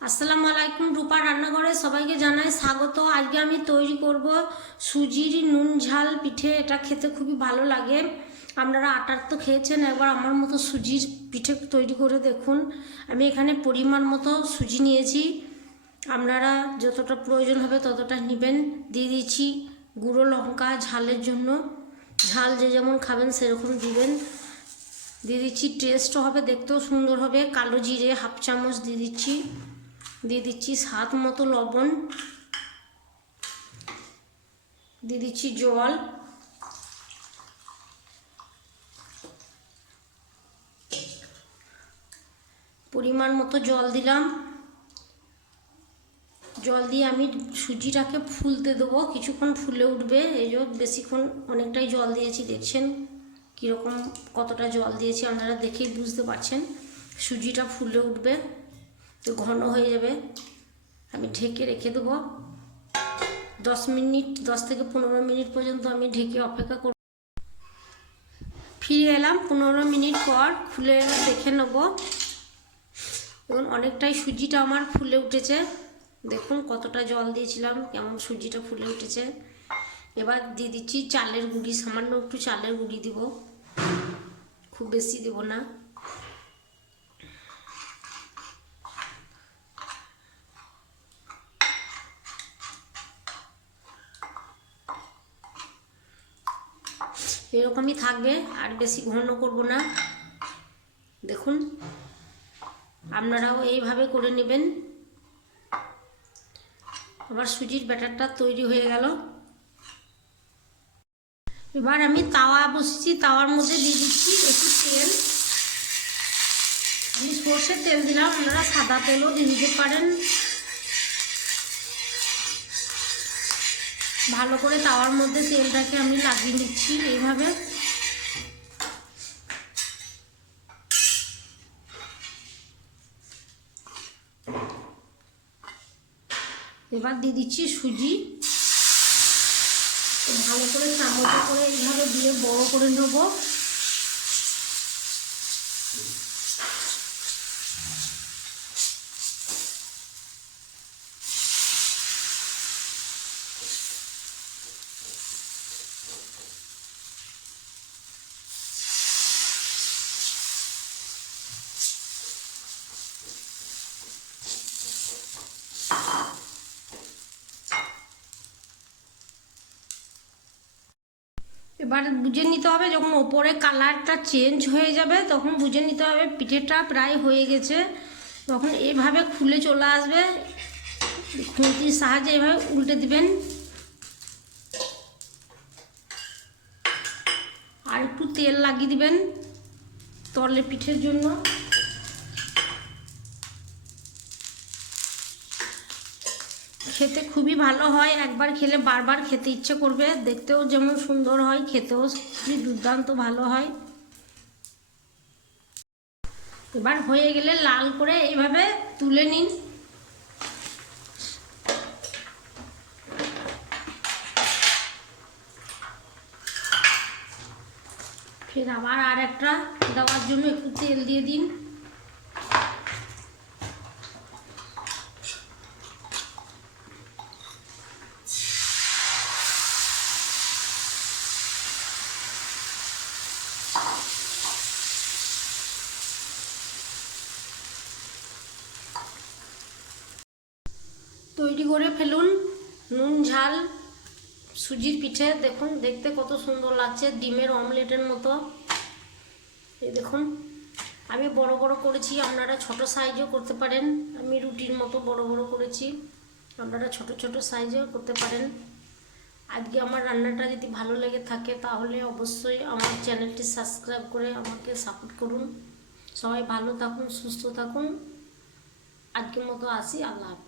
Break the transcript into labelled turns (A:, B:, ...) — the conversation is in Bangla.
A: আসসালামু আলাইকুম, রূপা রান্নাঘরে সবাইকে জানাই স্বাগত। আজকে আমি তৈরি করব সুজির নুন ঝাল পিঠে, এটা খেতে খুবই ভালো লাগে। আপনারা আটার তো খেয়েছেন একবার আমার মতো সুজির পিঠে তৈরি করে দেখুন। আমি এখানে পরিমাণ মতো সুজি নিয়েছি। আপনারা যতটা প্রয়োজন হবে ততটা নেবেন। দিয়ে দিচ্ছি গুঁড়ো লঙ্কা ঝালের জন্য। ঝাল যে যেমন খাবেন সেরকম দিবেন। দিয়ে দিচ্ছি টেস্টও হবে, দেখতেও সুন্দর হবে। কালো জিরে হাফ চামচ দিয়ে দিচ্ছি। দিয়ে দিচ্ছি স্বাদ মতো লবণ। দিয়ে দিচ্ছি জল। পরিমাণ মতো জল দিলাম। জল দিয়ে আমি সুজিটাকে ফুলতে দেবো। কিছুক্ষণ ফুলে উঠবে। এই যে বেশিক্ষণ অনেকটাই জল দিয়েছি, দেখছেন? কীরকম কতটা জল দিয়েছি আপনারা দেখেই বুঝতে পারছেন। সুজিটা ফুলে উঠবে। তো ঘন হয়ে যাবে। আমি ঢেকে রেখে দেবো। দশ মিনিট, দশ থেকে পনেরো মিনিট পর্যন্ত আমি ঢেকে অপেক্ষা করব। ফিরে এলাম। পনেরো মিনিট পর খুলে দেখে নেব। দেখুন, অনেকটাই সুজিটা আমার ফুলে উঠেছে। দেখুন, কতটা জল দিয়েছিলাম, কেমন সুজিটা ফুলে উঠেছে। এবার দিয়ে দিচ্ছি চালের গুঁড়ি, সামান্য একটু চালের গুঁড়ি দিব। খুব বেশি দেব না। এরকমই থাকবে, আর বেশি ঘন করব না। দেখুন, আপনারাও এইভাবে করে নেবেন। আবার সুজির ব্যাটারটা তৈরি হয়ে গেল। এবার আমি তাওয়া বসেছি তাওয়ার মধ্যে দিয়ে দিচ্ছি একটু তেল। আমি সর্ষের তেল দিলাম, আপনারা সাদা তেলও দিয়ে দিতে পারেন। ভালো করে তাওয়ার মধ্যে তেলটাকে আমি লাগিয়ে নিচ্ছি এইভাবে। এবার দিয়ে দিচ্ছি সুজি। ভালো করে চামচে করে এইভাবে দিয়ে বড় করে নেব। এবার বুঝে নিতে হবে যখন ওপরে কালারটা চেঞ্জ হয়ে যাবে, তখন বুঝে নিতে হবে পিঠেটা প্রায় হয়ে গেছে। তখন এভাবে খুলে চলে আসবে। খুঁতির সাহায্যে এভাবে উল্টে দিবেন। আর একটু তেল লাগিয়ে দিবেন তলে পিঠের জন্য। খেতে খুবই ভালো হয়। একবার খেলে বারবার খেতে ইচ্ছে করবে। দেখতেও যেমন সুন্দর হয়, খেতেও দুর্দান্ত ভালো হয়। এবার হয়ে গেলে লাল করে এইভাবে তুলে নিন। ফের আবার আর একটা দেওয়ার জন্য একটু তেল দিয়ে দিন। তৈরি করে ফেলুন। নুন, ঝাল, সুজির পিঠে। দেখুন, দেখতে কত সুন্দর লাগছে ডিমের অমলেটের মতো। এই দেখুন, আমি বড় বড় করেছি, আপনারা ছোট সাইজও করতে পারেন। আমি রুটির মতো বড় বড় করেছি, আপনারা ছোট ছোট সাইজেও করতে পারেন। আজকে আমার রান্নাটা যদি ভালো লেগে থাকে, তাহলে অবশ্যই আমার চ্যানেলটি সাবস্ক্রাইব করে আমাকে সাপোর্ট করুন। সবাই ভালো থাকুন, সুস্থ থাকুন। আজকের মতো আসি, আল্লাহ হাফিজ।